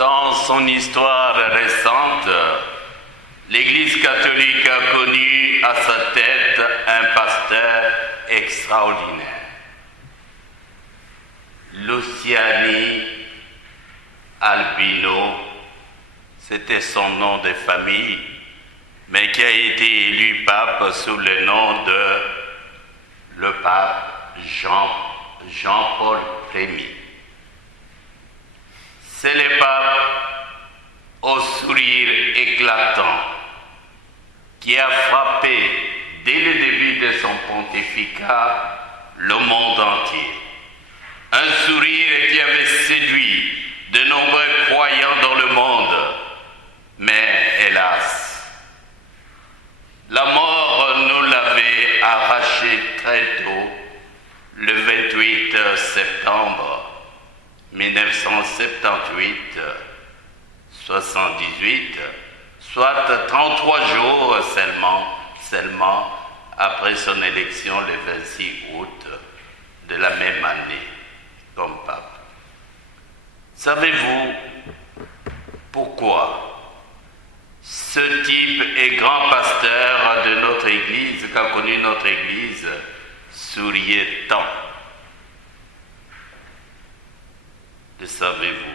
Dans son histoire récente, l'Église catholique a connu à sa tête un pasteur extraordinaire. Luciani Albino, c'était son nom de famille, mais qui a été élu pape sous le nom de le pape Jean-Paul Ier. C'est le pape au sourire éclatant qui a frappé dès le début de son pontificat le monde entier. Un sourire qui avait séduit de nombreux croyants dans le monde, mais hélas, la mort nous l'avait arraché très tôt, le 28 septembre 1978, 78, soit 33 jours seulement après son élection le 26 août de la même année comme pape. Savez-vous pourquoi ce type et grand pasteur de notre Église, qu'a connu notre Église, souriait tant? Le savez-vous?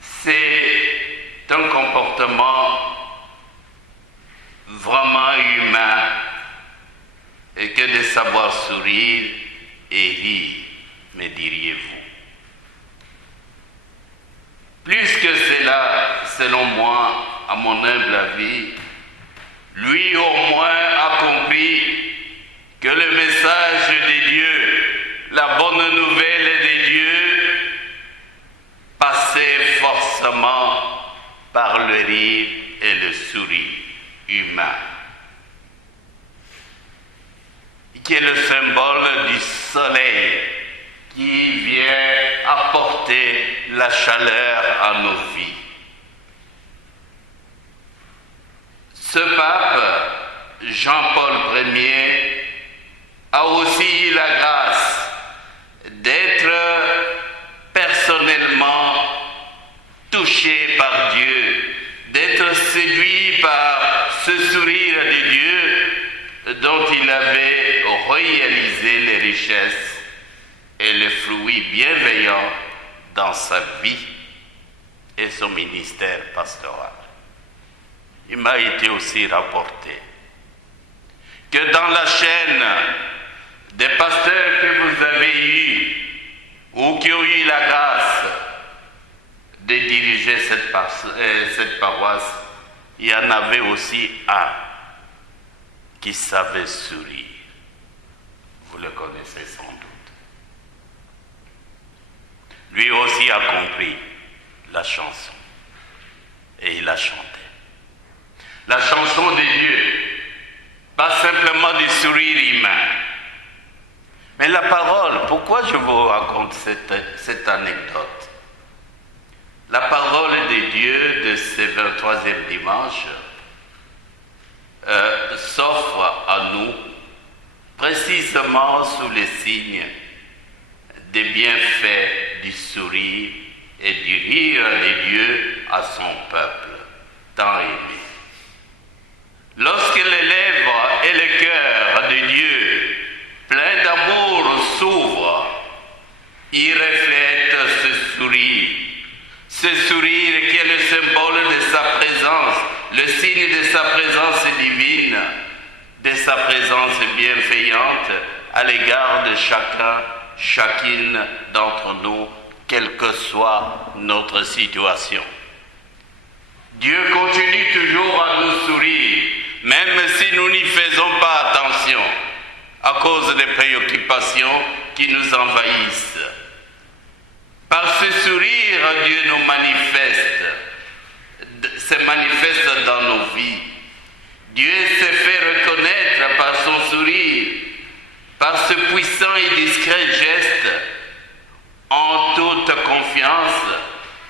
C'est un comportement vraiment humain et que de savoir sourire et rire, me diriez-vous. Plus que cela, selon moi, à mon humble avis, lui au moins a compris que le message de Dieu, la bonne nouvelle de Dieu, passait forcément par le rire et le sourire humain, qui est le symbole du soleil qui vient apporter la chaleur à nos vies. Ce pape, Jean-Paul Ier, a aussi eu la grâce d'être personnellement touché par Dieu, d'être séduit par ce sourire de Dieu dont il avait réalisé les richesses et les fruits bienveillants dans sa vie et son ministère pastoral. Il m'a été aussi rapporté que dans la chaîne des pasteurs que vous avez eus ou qui ont eu la grâce de diriger cette paroisse, il y en avait aussi un qui savait sourire. Vous le connaissez sans doute. Lui aussi a compris la chanson et il a chanté. La chanson de Dieu, pas simplement du sourire humain, mais la parole. Pourquoi je vous raconte cette anecdote? La parole de Dieu de ce 23e dimanche s'offre à nous précisément sous les signes des bienfaits du sourire et du rire de Dieu à son peuple tant aimé. Lorsque les lèvres et le cœur de Dieu, plein d'amour, s'ouvrent, il reflète ce sourire qui est le symbole de sa présence, le signe de sa présence divine, de sa présence bienveillante à l'égard de chacune d'entre nous, quelle que soit notre situation. Dieu continue toujours à nous sourire, même si nous n'y faisons pas attention, à cause des préoccupations qui nous envahissent. Par ce sourire, Dieu nous se manifeste dans nos vies. Dieu se fait reconnaître par son sourire, par ce puissant et discret geste, en toute confiance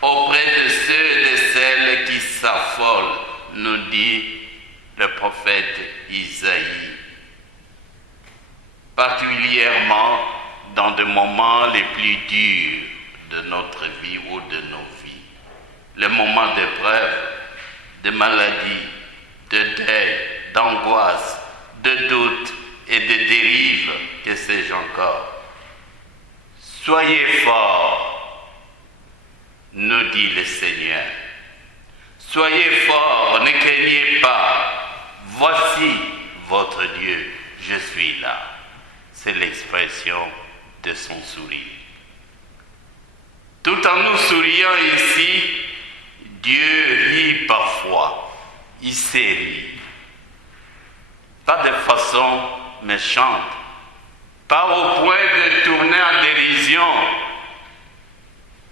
auprès de ceux et de celles qui s'affolent, nous dit le prophète Isaïe. Particulièrement dans des moments les plus durs de notre vie ou de nos vies. Les moments d'épreuve, de maladie, de deuil, d'angoisse, de doute et de dérive, que sais-je encore. Soyez forts, nous dit le Seigneur. Soyez forts, ne craignez pas. Voici votre Dieu, je suis là. C'est l'expression de son sourire. Tout en nous souriant ici, Dieu rit parfois. Il sait rire. Pas de façon méchante, pas au point de tourner en dérision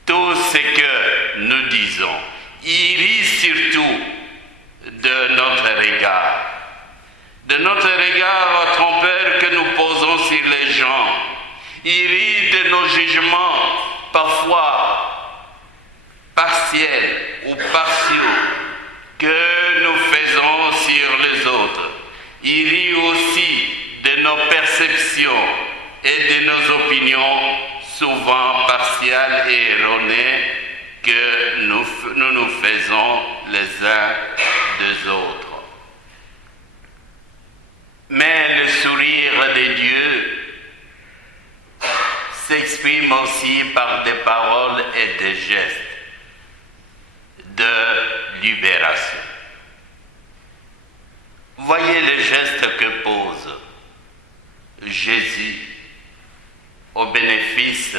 tout ce que nous disons. Il rit surtout de notre regard trompeur que nous posons sur les gens. Il rit de nos jugements, parfois partiels ou partiaux, que nous faisons sur les autres. Il rit aussi de nos perceptions et de nos opinions, souvent partiales et erronées, que nous faisons les uns des autres. Mais le sourire de Dieu s'exprime aussi par des paroles et des gestes de libération. Voyez les gestes que pose Jésus au bénéfice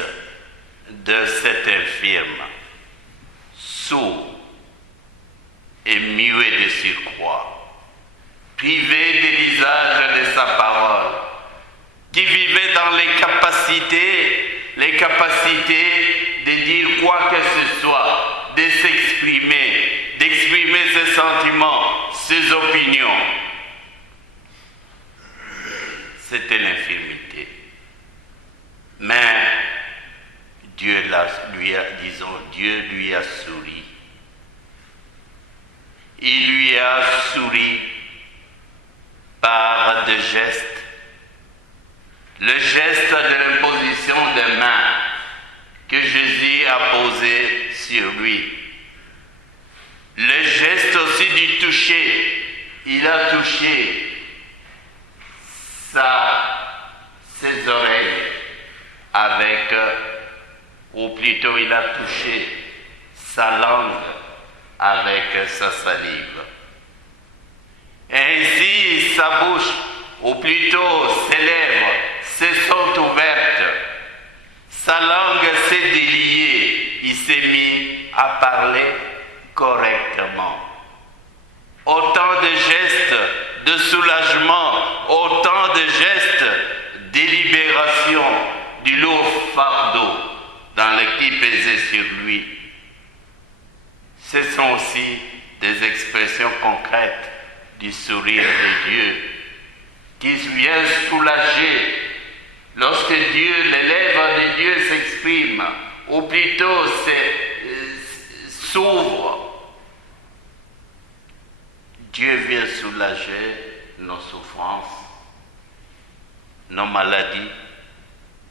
de cet infirme, sourd et muet de surcroît, privé de l'usage de sa parole, qui vivait dans les capacités de dire quoi que ce soit, de s'exprimer, d'exprimer ses sentiments, ses opinions. C'était l'infirmité. Mais Dieu lui a souri. Il lui a souri par des gestes. Le geste de l'imposition des mains que Jésus a posé sur lui. Le geste aussi du toucher. Il a touché ses oreilles avec, ou plutôt il a touché sa langue avec sa salive. Et ainsi sa bouche, ou plutôt ses lèvres, se sont ouvertes. Sa langue s'est déliée. Il s'est mis à parler correctement. Autant de gestes de soulagement, autant de gestes de libération du lourd fardeau qui pesait sur lui. Ce sont aussi des expressions concrètes du sourire de Dieu qui vient soulager lorsque les lèvres de Dieu s'expriment, ou plutôt s'ouvrent. Dieu vient soulager nos souffrances, nos maladies,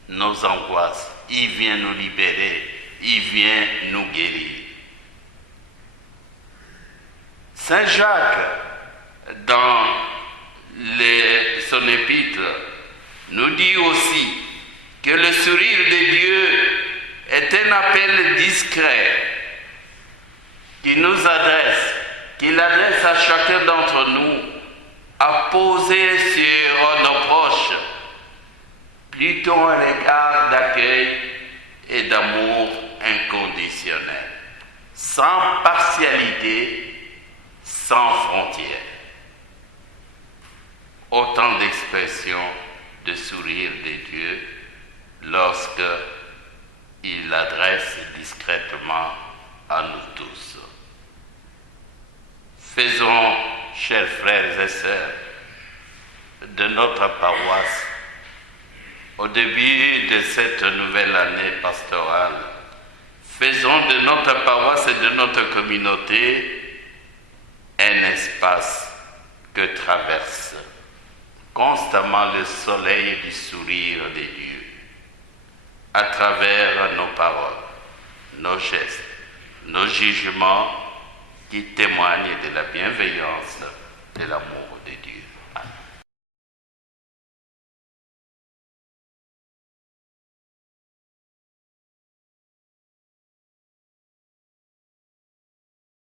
nos angoisses. Il vient nous libérer, il vient nous guérir. Saint Jacques, dans son épître, nous dit aussi que le sourire de Dieu est un appel discret qu'il adresse à chacun d'entre nous, à poser sur nos proches plutôt un regard d'accueil et d'amour inconditionnel, sans partialité, sans frontières. Autant d'expressions de sourire de Dieu lorsque il l'adresse discrètement à nous tous. Faisons, chers frères et sœurs, de notre paroisse, au début de cette nouvelle année pastorale, faisons de notre paroisse et de notre communauté un espace que traverse constamment le soleil du sourire de Dieu. à travers nos paroles, nos gestes, nos jugements qui témoignent de la bienveillance, de l'amour